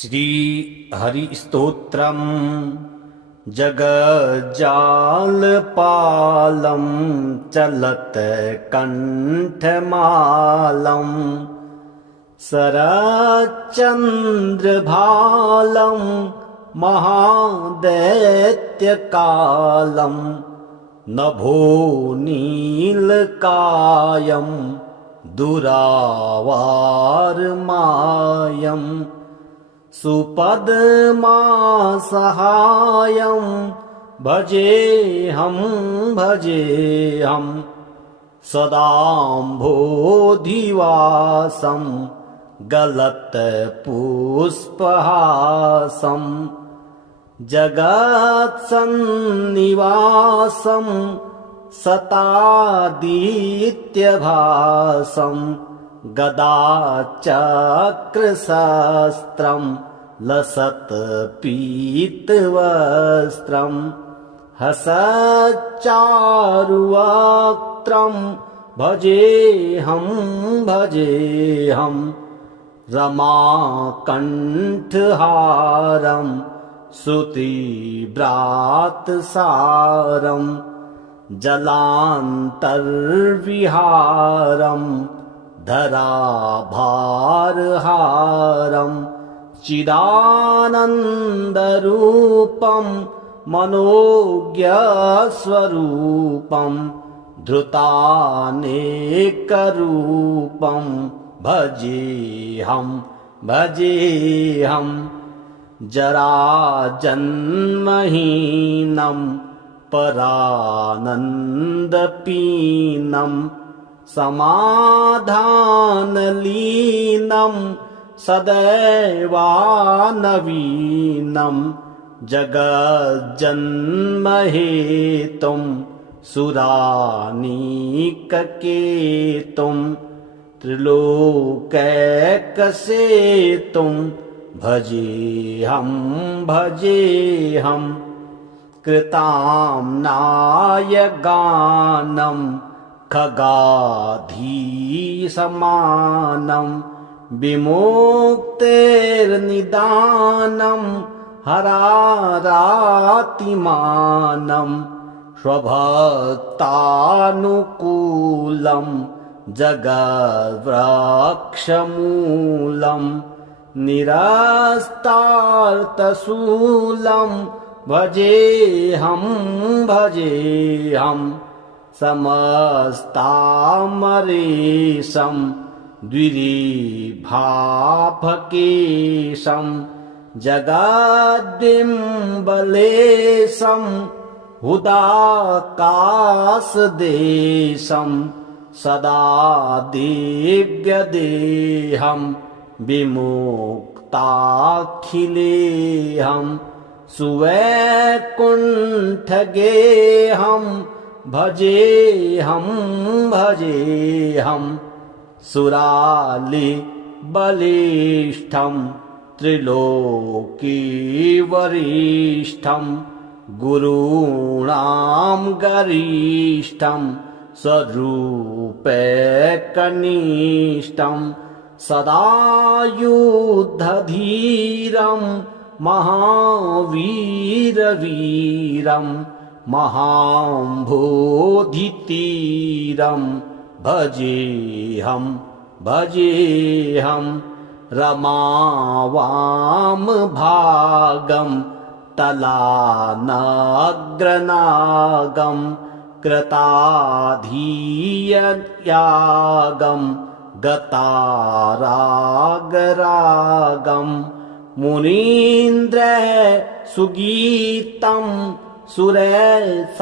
श्रीहरिस्तोत्रम् जगज्जालपालं चलत्कण्ठमालं शरच्चन्द्रभालं महादैत्यकालं नभोनीलकायं दुरावारमायम् सुपद्मासहायं भजेऽहं सदाम्भोधिवासं गलत्पुष्पहासं जगत्सन्निवासं शतादित्यभासं गदाचक्रशस्त्रं लसत्पीतवस्त्रं हसच्चारुवक्त्रं भजेऽहं रमाकण्ठहारं श्रुतिव्रातसारं जलान्तर्विहारं धराभारहारं चिदानन्दरूपं मनोज्ञस्वरूपं धृतानेकरूपं भजेऽहं जराजन्महीनं परानन्दपीनं समाधानलीनं सदैवानवीनं जगज्जन्महेतुं सुरानीककेतुं त्रिलोकैकसेतुं भजेऽहं कृताम्नाय गानं खगाधीसमानं विमुक्तेर्निदानं हरारातिमानं स्वभक्तानुकूलं जगद्वृक्षमूलं निरस्तार्थशूलं भजेऽहं समस्तामरेशं द्विरेभाफकेशं जगद्बिम्बलेशं हुदाकाशदेशं सदा दिव्यदेहं विमुक्ताखिलेऽहं सुवैकुण्ठगेऽहं भजेऽहं सुरालिबलिष्ठं त्रिलोकीवरिष्ठं गुरूणां गरिष्ठं स्वरूपैकनिष्ठं सदा युद्धधीरं महावीरवीरं महाम्भोधितीरं भजेऽहं रमावामभागं तलानग्रनागं कृताधीययागं गतारागरागं मुनीन्द्रः सुगीतं सुरसम्परीतं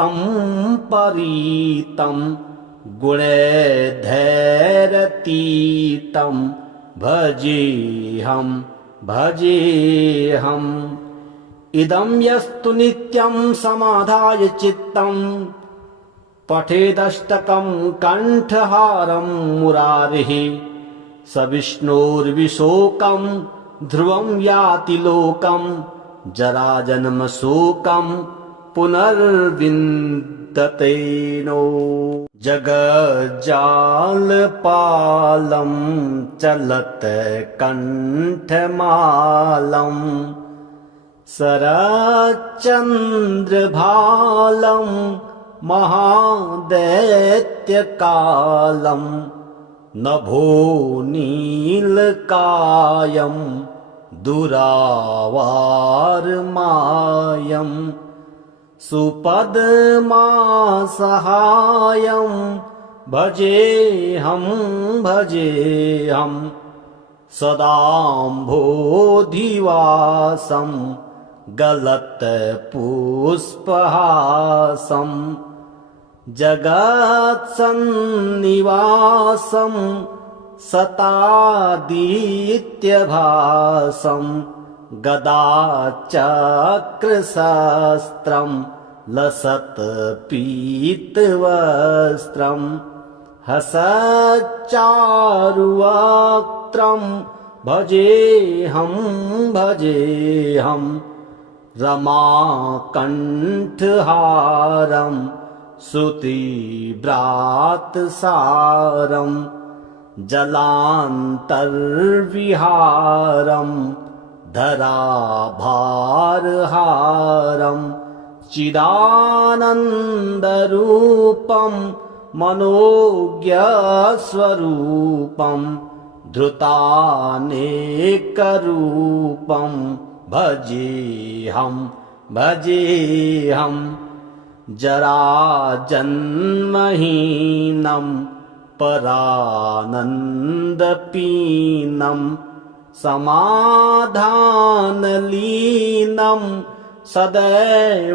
गुणैर्धैरतीतं भजेऽहं इदं यस्तु नित्यं समाधाय चित्तं पठेदष्टकं कण्ठहारं मुरारिः स विष्णोर्विशोकं ध्रुवं याति लोकं जराजन्मशोकं पुनर्विन्दते नो। जगज्जालपालं चलत्कण्ठमालं शरच्चन्द्रभालं महादैत्यकालं नभोनीलकायं दुरावारमायं सुपद्मासहायं भजेऽहं सदाम्भोधिवासं गलत्पुष्पहासं जगत्सन्निवासं शतादित्यभासं गदाचक्रशस्त्रं लसत्पीतवस्त्रं हसच्चारुवक्त्रं भजेऽहं रमाकण्ठहारं श्रुतिव्रातसारं जलान्तर्विहारं धराभारहारं चिदानन्दरूपं मनोज्ञस्वरूपं धृतानेकरूपं भजेऽहं जराजन्महीनं परानन्दपीनं समाधानलीनं सदैवानवीनं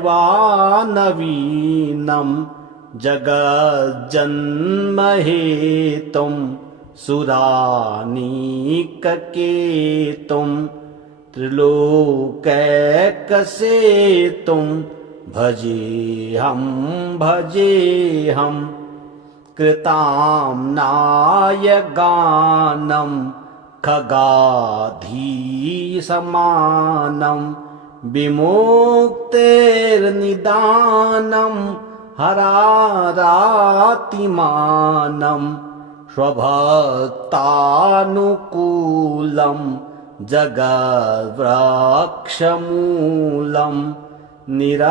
जगज्जन्महेतुं सुरानीककेतुं त्रिलोकैकसेतुं भजेऽहं कृताम्नाय गानं खगाधीसमानं विमुक्तेर्निदानं हरारातिमानं स्वभक्तानुकूलं जगद्वृक्षमूलं निरस्तार्थशूलं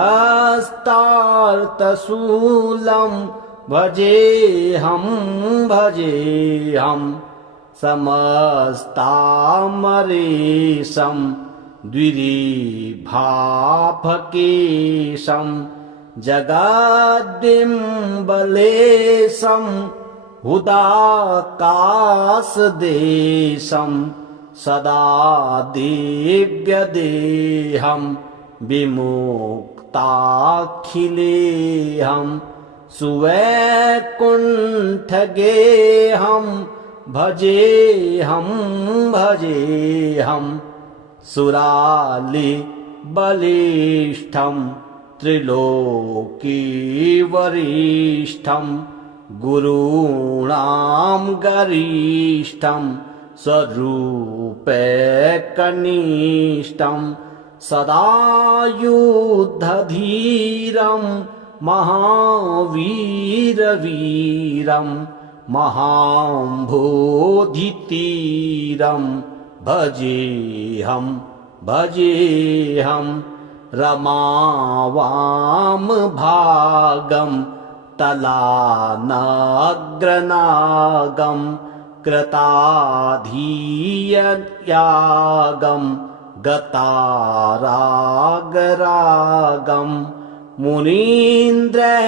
भजेऽहं समस्तामरेशं द्विरीभाफकेशं जगद्बिम्बलेशं हुदाकाशदेशं सदा दिव्यदेहं विमुक्ताखिलेऽहं सुवैकुण्ठगेऽहं भजेऽहं सुरालिबलिष्ठं त्रिलोकीवरिष्ठं गुरूणां गरिष्ठं स्वरूपैकनिष्ठं सदा युद्धधीरं महावीरवीरं महाम्भोधितीरं भजेऽहं रमावामभागं तलानग्रनागं कृताधीययागं गतारागरागं मुनीन्द्रः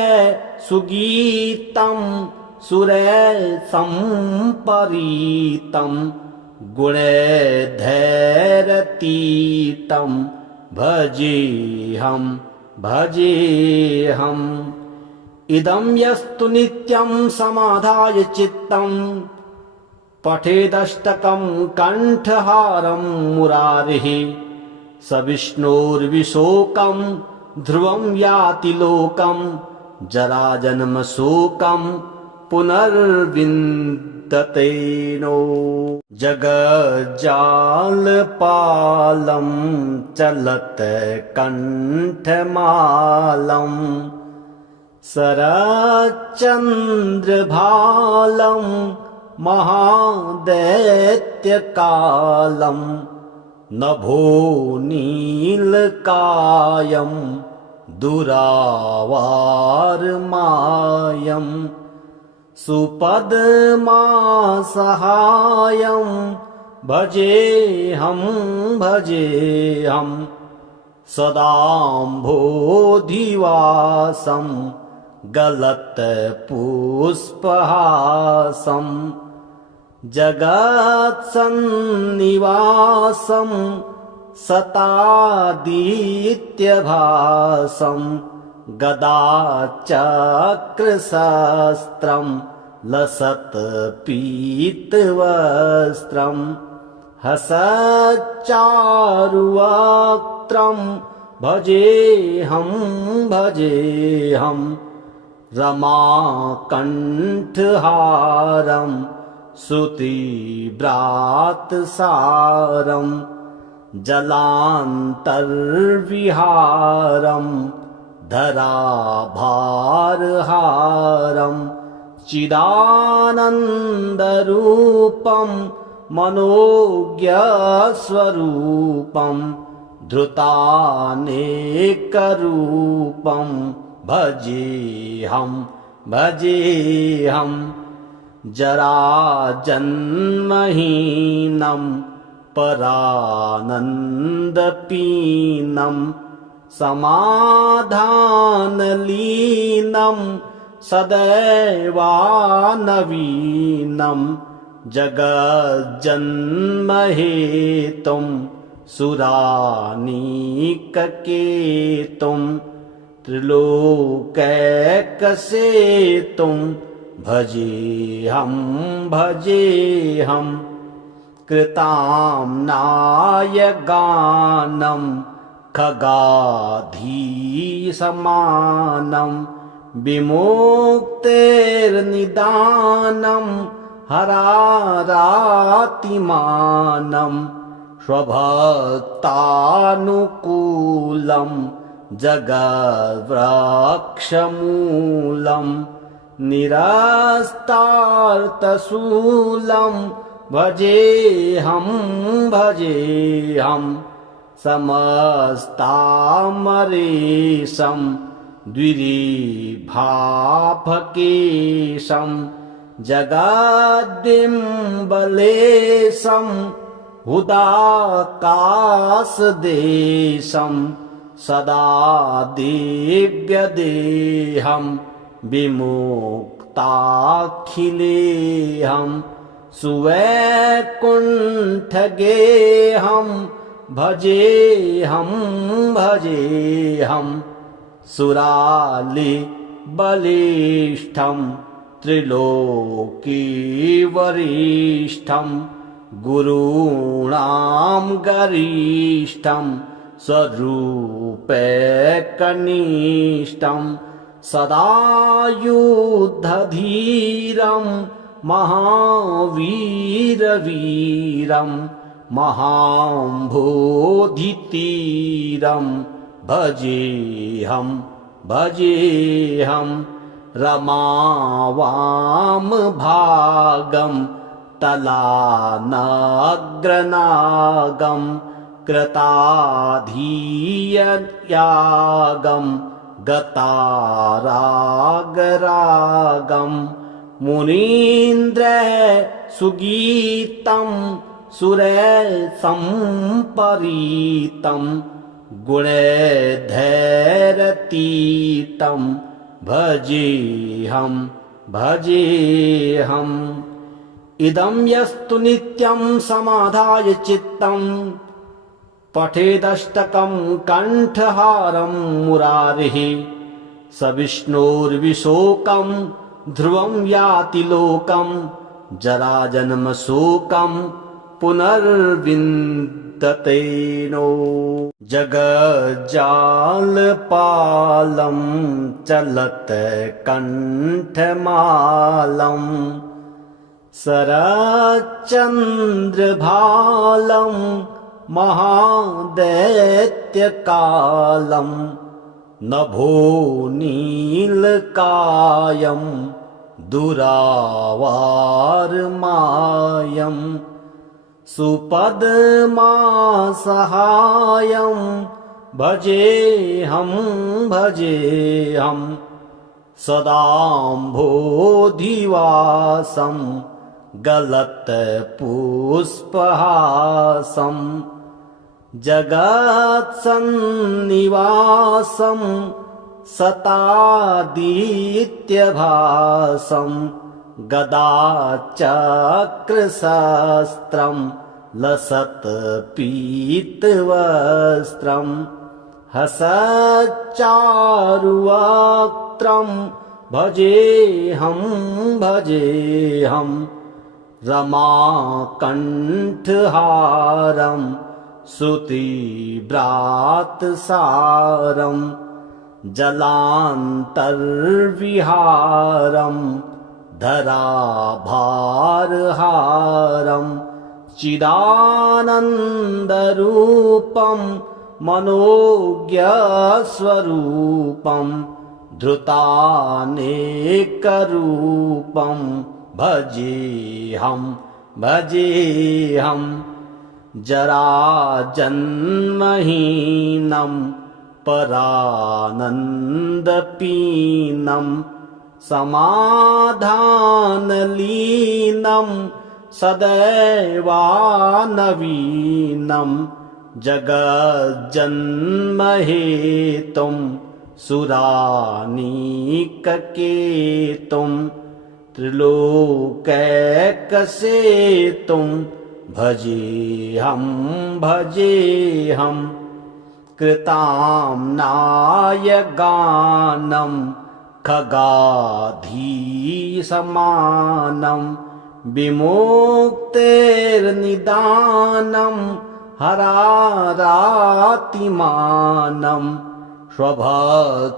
सुगीतं सुरसम्परीतं गुणैर्धैरतीतं भजेऽहम् इदं यस्तु नित्यं समाधाय चित्तं पठेदष्टकं कण्ठहारं मुरारिः स विष्णोर्विशोकं ध्रुवं याति लोकं जराजन्मशोकं पुनर्विन्दते नो। जगज्जालपालं चलत्कण्ठमालं शरच्चन्द्रभालं महादैत्यकालं नभोनीलकायं दुरावारमायं सुपद्मासहायं भजेऽहं सदाम्भोधिवासं गलत्पुष्पहासं जगत्सन्निवासं शतादित्यभासं गदाचक्रशस्त्रं लसत्पीतवस्त्रं हसच्चारुवक्त्रं भजेऽहं रमाकण्ठहारं श्रुतिव्रातसारं जलान्तर्विहारं धराभारहारं चिदानन्दरूपं मनोज्ञस्वरूपं धृतानेकरूपं भजेऽहं जराजन्महीनं परानन्दपीनं समाधानलीनं सदैवानवीनं जगज्जन्महेतुं सुरानीककेतुं त्रिलोकैकसेतुं भजेऽहं कृताम्नायगानं खगाधीसमानं विमुक्तेर्निदानं हरारातिमानं स्वभक्तानुकूलं जगद्वृक्षमूलं निरस्तार्थशूलं भजेऽहं समस्तामरेशं द्विरेभाफकेशं जगद्बिम्बलेशं हुदाकाशदेशं सदा दिव्यदेहं विमुक्ताखिलेऽहं सुवैकुण्ठगेऽहं भजेऽहं सुरालिबलिष्ठं त्रिलोकीवरिष्ठं गुरूणां गरिष्ठं स्वरूपैकनिष्ठं सदा युद्धधीरं महावीरवीरं महाम्भोधितीरं भजेऽहं रमावामभागं तलानग्रनागं कृताधीययागं गतारागरागं मुनीन्द्रः सुगीतं सुरसम्परीतं गुणैर्धैरतीतं भजेऽहम् इदं यस्तु नित्यं समाधाय चित्तं पठेदष्टकं कण्ठहारं मुरारिः स विष्णोर्विशोकं ध्रुवं याति लोकं जराजन्मशोकं पुनर्विन्दते नो। जगज्जालपालं चलत्कण्ठमालं शरच्चन्द्रभालं महादैत्यकालं नभोनीलकायं दुरावारमायं सुपद्मासहायं भजेऽहं सदाम्भोधिवासं गलत्पुष्पहासं जगत्सन्निवासं शतादित्यभासं गदाचक्रशस्त्रं लसत्पीतवस्त्रं हसच्चारुवक्त्रं भजेऽहं रमाकण्ठहारं श्रुतिव्रातसारं जलान्तर्विहारं धराभारहारं चिदानन्दरूपं मनोज्ञस्वरूपं धृतानेकरूपं भजेऽहं जराजन्महीनं परानन्दपीनं समाधानलीनं सदैवानवीनं जगज्जन्महेतुं सुरानीककेतुं त्रिलोकैकसेतुं भजेऽहं कृताम्नाय गानं खगाधीसमानं विमुक्तेर्निदानं हरारातिमानं स्वभक्तानुकूलं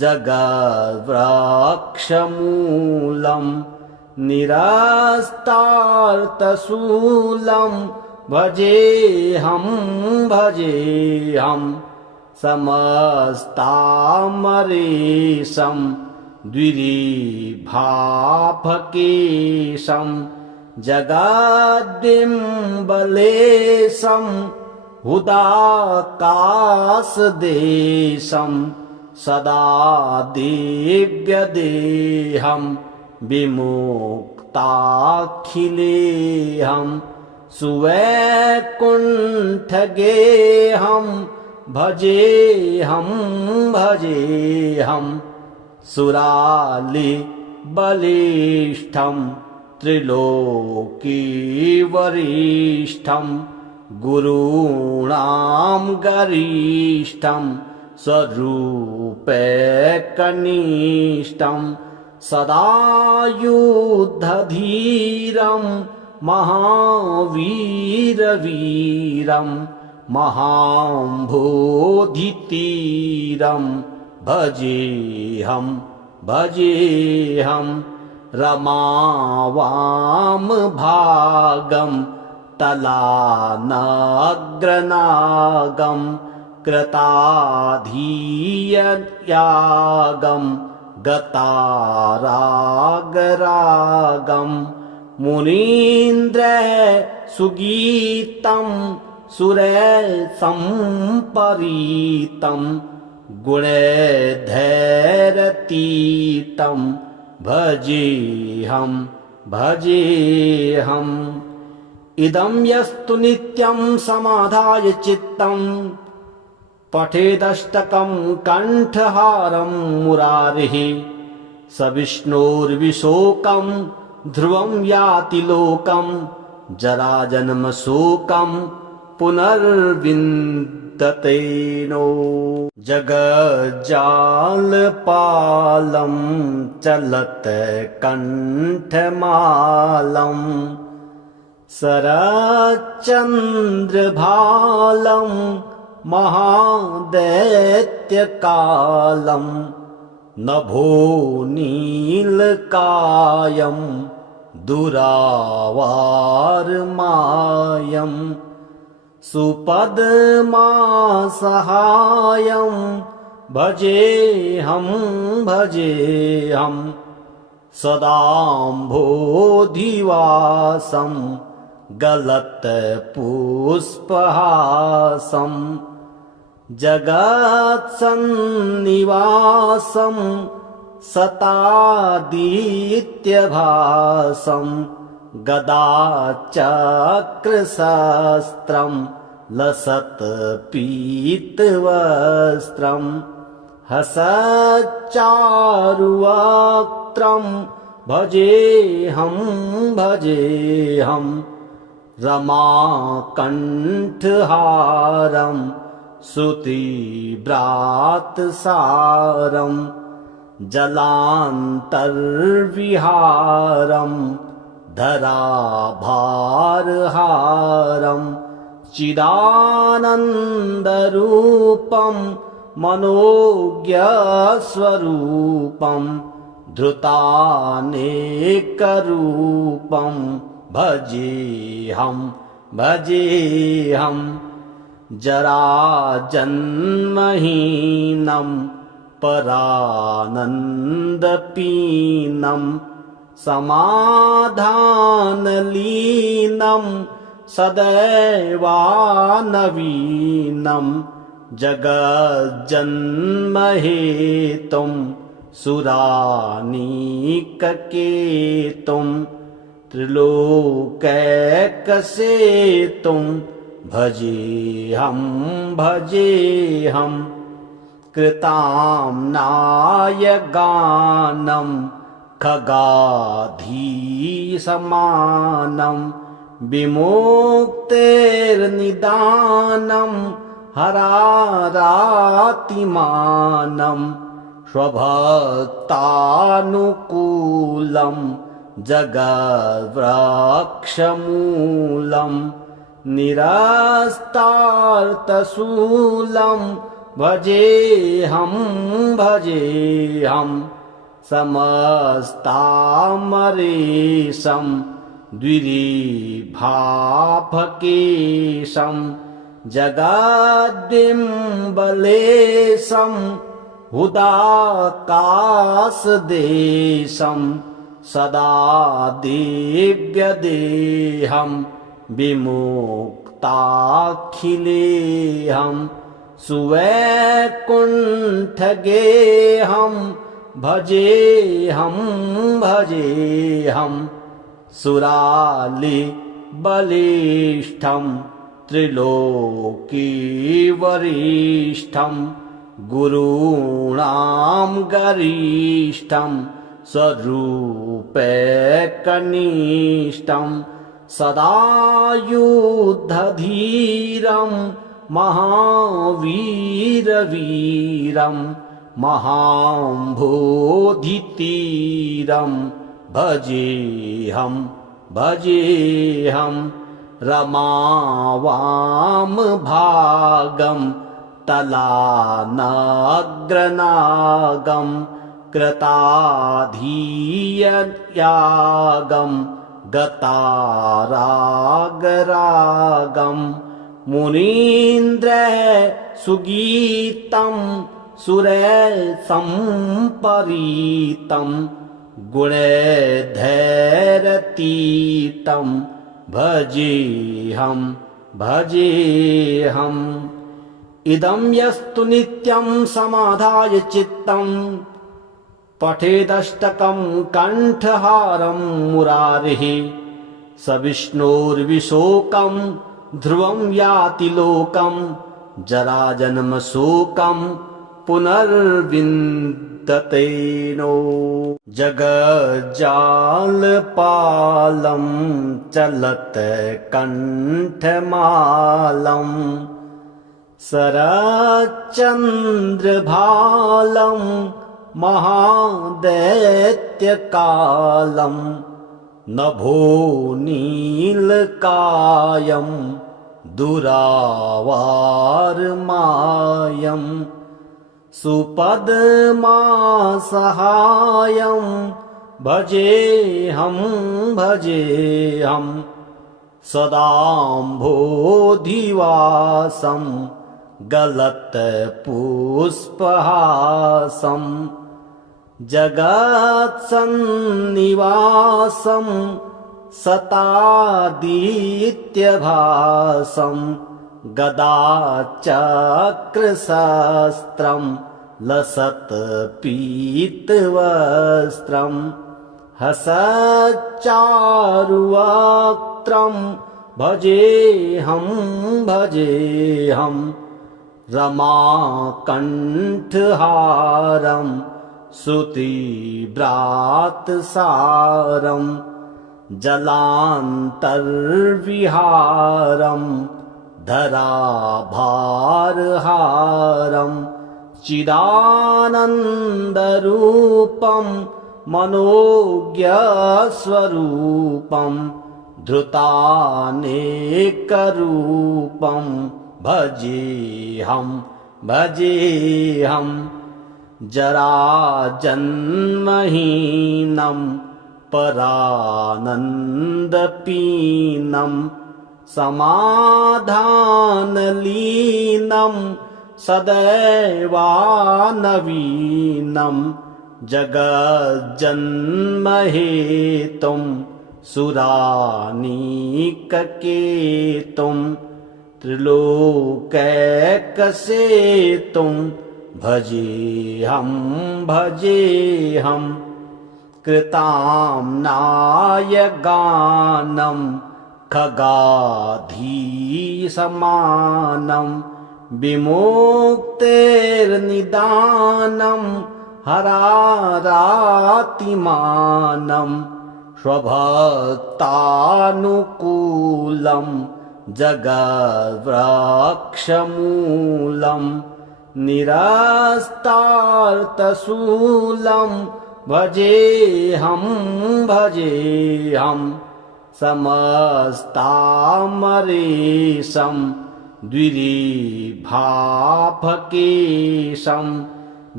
जगद्वृक्षमूलं निरस्तार्थशूलं भजेऽहं समस्तामरेशं द्विरेभाफकेशं जगद्बिम्बलेशं हुदाकाशदेशं सदा दिव्यदेहं विमुक्ताखिलेऽहं सुवैकुण्ठगेऽहं भजेऽहं सुरालिबलिष्ठं त्रिलोकीवरिष्ठं गुरूणां गरिष्ठं स्वरूपैकनिष्ठं सदा युद्धधीरं महावीरवीरं महाम्भोधितीरं भजेऽहं रमावामभागं तलानग्रनागं कृताधीययागं गतारागरागं मुनीन्द्रः सुगीतं सुरसम्परीतं गुणैर्धैरतीतं भजेऽहम् इदं यस्तु नित्यं समाधाय चित्तं पठेदष्टकं कण्ठहारं मुरारिः स विष्णोर्विशोकं ध्रुवं याति लोकं जराजन्मशोकं पुनर्विन्दते नो। जगज्जालपालं चलत्कण्ठमालं शरच्चन्द्रभालं महादैत्यकालं नभोनीलकायं दुरावारमायं सुपद्मासहायं भजेऽहं सदाम्भोधिवासं गलत्पुष्पहासं जगत्सन्निवासं शतादित्यभासं गदाचक्रशस्त्रं लसत्पीतवस्त्रं हसच्चारुवक्त्रं भजेऽहं रमाकण्ठहारं श्रुतिव्रातसारं जलान्तर्विहारं धराभारहारं चिदानन्दरूपं मनोज्ञस्वरूपं धृतानेकरूपं भजेऽहं जराजन्महीनं परानन्दपीनं समाधानलीनं सदैवानवीनं जगज्जन्महेतुं सुरानीककेतुं त्रिलोकैकसेतुं भजेऽहं कृताम्नाय गानं खगाधीसमानं विमुक्तेर्निदानं हरारातिमानं स्वभक्तानुकूलं जगद्वृक्षमूलं निरस्तार्थशूलं भजेऽहं समस्तामरेशं द्विरीभाफकेशं जगद्बिम्बलेशं हुदाकाशदेशं सदा दिव्यदेहं विमुक्ताखिलेऽहं सुवैकुण्ठगेऽहं भजेऽहं सुरालिबलिष्ठं त्रिलोकीवरिष्ठं गुरूणां गरिष्ठं स्वरूपैकनिष्ठं सदा युद्धधीरं महावीरवीरं महाम्भोधितीरं भजेऽहं रमावामभागं तलानग्रनागं कृताधीययागं गतारागरागं मुनीन्द्रः सुगीतं सुरसम्परीतं गुणैर्धैरतीतं भजेऽहं इदं यस्तु नित्यं समाधाय चित्तं पठेदष्टकं कण्ठहारं मुरारिः स विष्णोर्विशोकं ध्रुवं याति लोकं जराजन्मशोकं पुनर्विन्दते नो जगज्जालपालं चलत्कण्ठमालं शरच्चन्द्रभालं महादैत्यकालं नभोनीलकायं दुरावारमायं सुपद्मासहायं भजेऽहं सदाम्भोधिवासं गलत्पुष्पहासं जगत्सन्निवासं शतादित्यभासं गदाचक्रशस्त्रं लसत्पीतवस्त्रं हसच्चारुवक्त्रं भजेऽहं रमाकण्ठहारं श्रुतिव्रातसारं जलान्तर्विहारं धराभारहारं चिदानन्दरूपं मनोज्ञस्वरूपं धृतानेकरूपं भजेऽहं जराजन्महीनं परानन्दपीनं समाधानलीनं सदैवानवीनं जगज्जन्महेतुं सुरानीककेतुं त्रिलोकैकसेतुं भजेऽहं कृताम्नाय गानं खगाधीसमानं विमुक्तेर्निदानं हरारातिमानं स्वभक्तानुकूलं जगद्वृक्षमूलं निरस्तार्थशूलं भजेऽहं समस्तामरेशं द्विरेभाफकेशं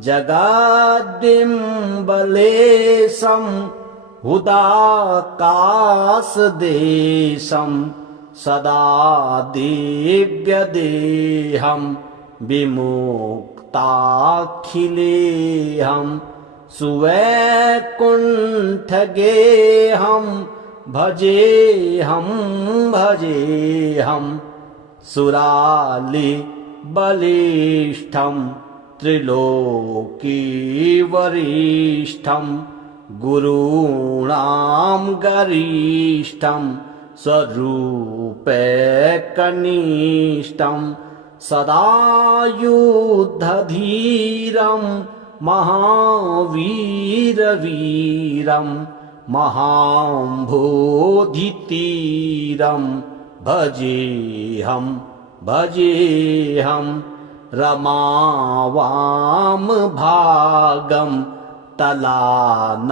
जगद्बिम्बलेशं हुदाकाशदेशं सदा दिव्यदेहं विमुक्ताखिलेऽहं सुवैकुण्ठगेऽहं भजेऽहं सुरालिबलिष्ठं त्रिलोकीवरिष्ठं गुरूणां गरिष्ठं स्वरूपैकनिष्ठं सदा युद्धधीरं महावीरवीरं महाम्भोधितीरं भजेऽहं रमावामभागं तलानग्रनागं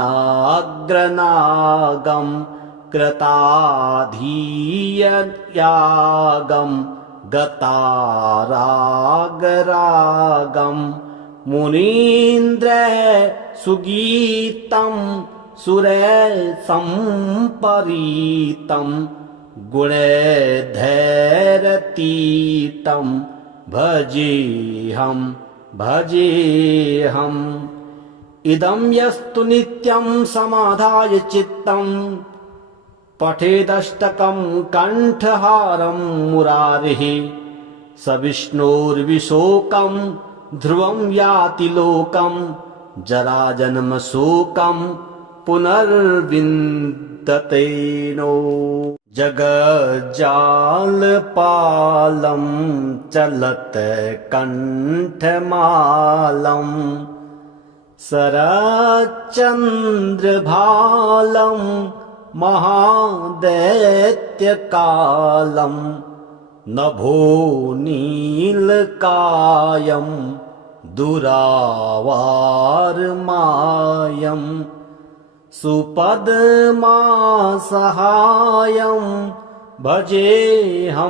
कृताधीययागं गतारागरागं मुनीन्द्रः सुगीतं सुरसम्परीतं गुणैर्धैरतीतं भजेऽहम् इदं यस्तु नित्यं समाधाय चित्तं पठेदष्टकं कण्ठहारं मुरारिः स विष्णोर्विशोकं ध्रुवं याति लोकं जराजन्मशोकं पुनर्विन्दते नो जगज्जालपालं चलत्कण्ठमालं शरच्चन्द्रभालं महादैत्यकालं नभो नीलकायं दुरावारमायं सुपद्मासहायं भजेऽहं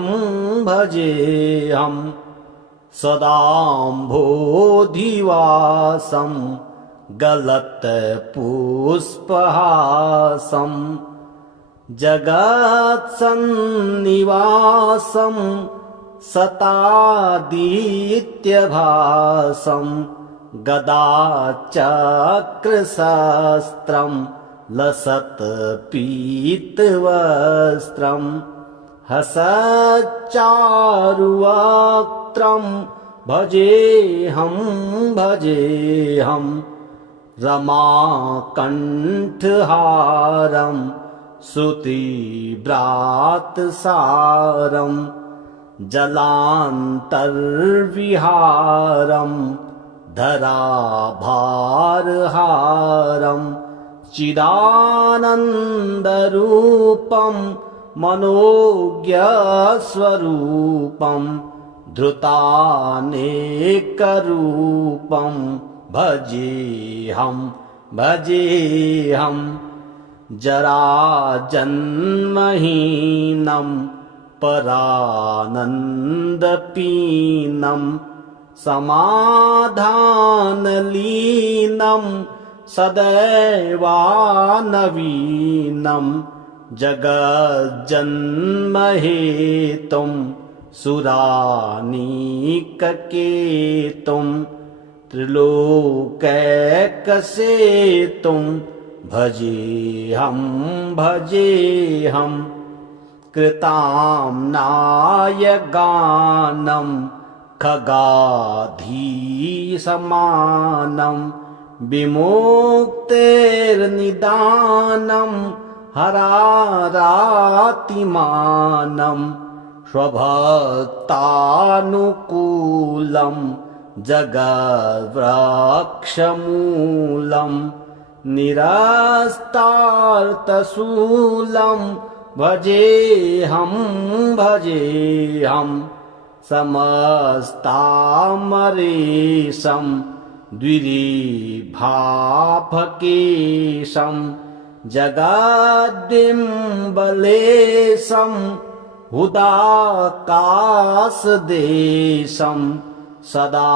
सदाम्भोधिवासं गलत्पुष्पहासं जगत्सन्निवासं सतादित्यभासं गदाचक्रशस्त्रं लसत्पीतवस्त्रं हसच्चारुवक्त्रं भजेऽहं रमाकण्ठहारं श्रुतिव्रातसारं जलान्तर्विहारं धराभारहारं चिदानन्दरूपं मनोज्ञस्वरूपं धृतानेकरूपं भजेऽहं जराजन्महीनं परानन्दपीनं समाधानलीनं सदैवानवीनं जगज्जन्महेतुं सुरानीककेतुं त्रिलोकैकसेतुं भजेऽहं कृताम्नाय गानं खगाधीसमानं विमुक्तेर्निदानं हरारातिमानं स्वभक्तानुकूलं जगद्वृक्षमूलं निरस्तार्थशूलं भजेऽहं समस्तामरेशं द्विरेभाफकेशं जगद्बिम्बलेशं हुदाकाशदेशं सदा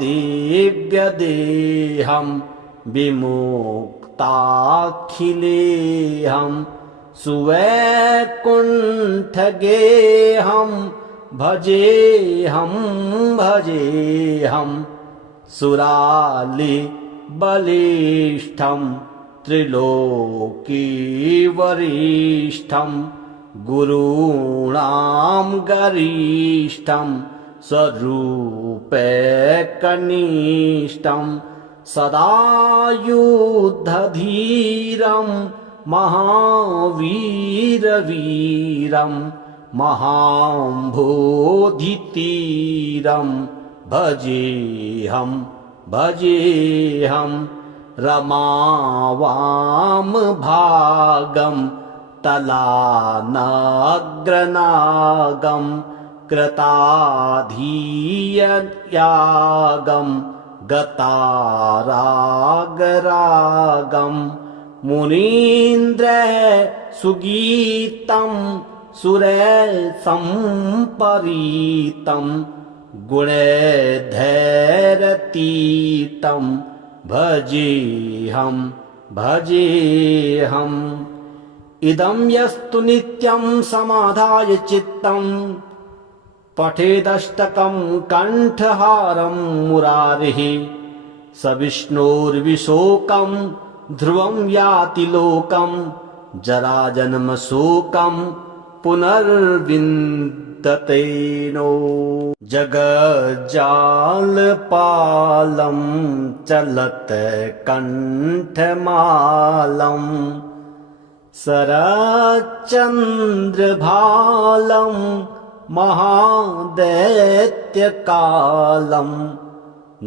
दिव्यदेहं विमुक्ताखिलेऽहं सुवैकुण्ठगेऽहं भजेऽहं सुरालिबलिष्ठं त्रिलोकीवरिष्ठं गुरूणां गरिष्ठं स्वरूपैकनिष्ठं सदा युद्धधीरं महावीरवीरं महाम्भोधितीरं भजेऽहं रमावामभागं तलानग्रनागं कृताधीययागं गतारागरागं मुनीन्द्रः सुगीतं सुरसम्परीतं गुणैर्धैरतीतं भजेऽहम् इदं यस्तु नित्यं समाधाय चित्तं पठेदष्टकं कण्ठहारं मुरारिः स विष्णोर्विशोकं ध्रुवं याति लोकं जराजन्मशोकं पुनर्विन्दते नो जगज्जालपालं चलत्कण्ठमालं शरच्चन्द्रभालं महादैत्यकालं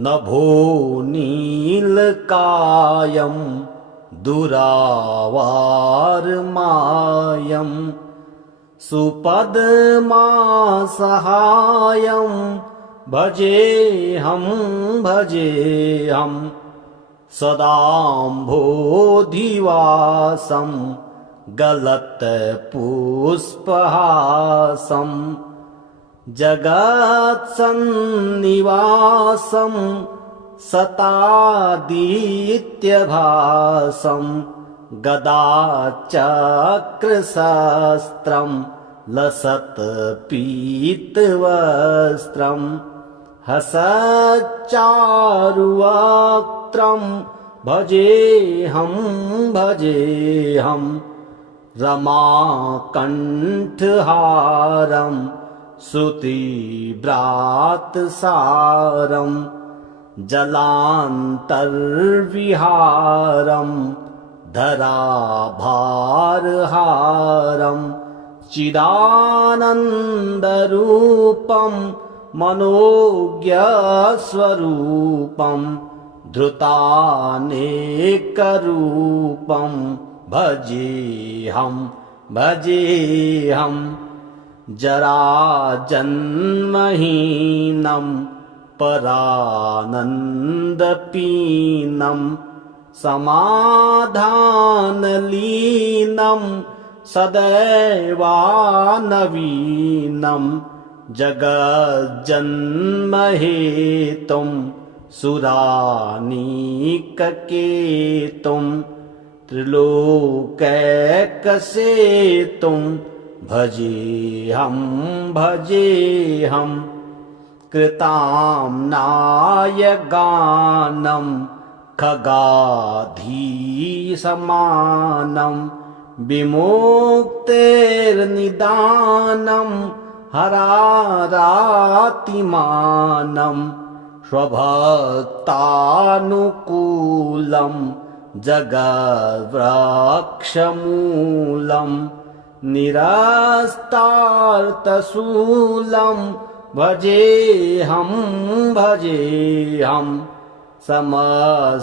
नभो नीलकायं दुरावारमायं सुपद्मासहायं भजेऽहं भजेऽहं सदाम्भोधिवासं गलत्पुष्पहासं जगत्सन्निवासं सतादित्यभासं गदाचक्रशस्त्रं लसत्पीतवस्त्रं हसच्चारुवक्त्रं भजेऽहं भजेऽहं रमाकण्ठहारं श्रुतिव्रातसारं जलान्तर्विहारं धराभारहारं चिदानन्दरूपं मनोज्ञस्वरूपं धृतानेकरूपं भजेऽहं भजेऽहं जराजन्महीनं परानन्दपीनं समाधानलीनं सदैवानवीनं जगज्जन्महेतुं सुरानीककेतुं त्रिलोकैकसेतुं भजेऽहं भजेऽहं कृताम्नाय गानं खगाधीसमानं विमुक्तेर्निदानं हरारातिमानं स्वभक्तानुकूलं जगद्वृक्षमूलं निरस्तार्थशूलं भजेऽहं भजेऽहं समस्तामरेशं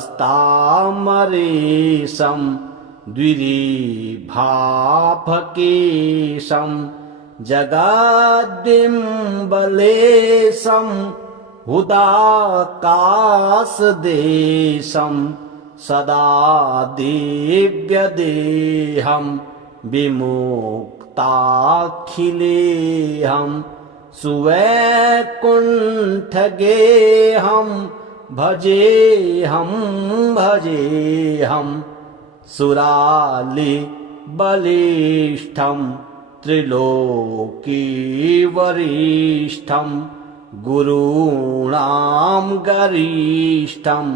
द्विरेभाफकेशं जगद्बिम्बलेशं हुदाकाशदेशं सदा दिव्यदेहं विमुक्ताखिलेऽहं सुवैकुण्ठगेऽहं भजेऽहं भजेऽहं सुरालिबलिष्ठं त्रिलोकीवरिष्ठं गुरूणां गरिष्ठं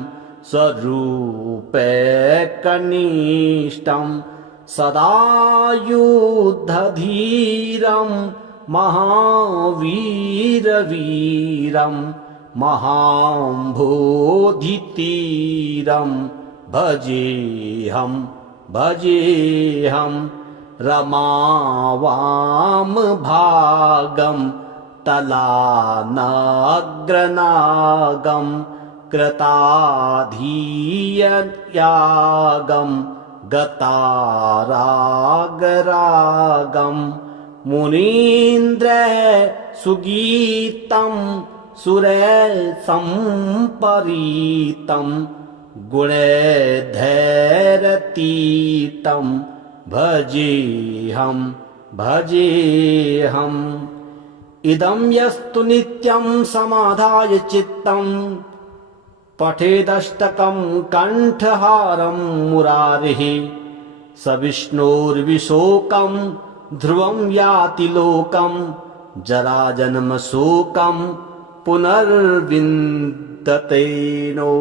स्वरूपैकनिष्ठं सदा युद्धधीरं महावीरवीरं महाम्भोधितीरं भजेऽहं भजेऽहं रमावामभागं तलानग्रनागं कृताधीययागं गतारागरागं मुनीन्द्रः सुगीतं सुरसम्परीतं गुणैर्धैरतीतं भजेऽहं भजेऽहम् इदं यस्तु नित्यं समाधाय चित्तं पठेदष्टकं कण्ठहारं मुरारिः स विष्णोर्विशोकं ध्रुवं याति लोकं जराजन्मशोकं पुनर्विन्दते नो।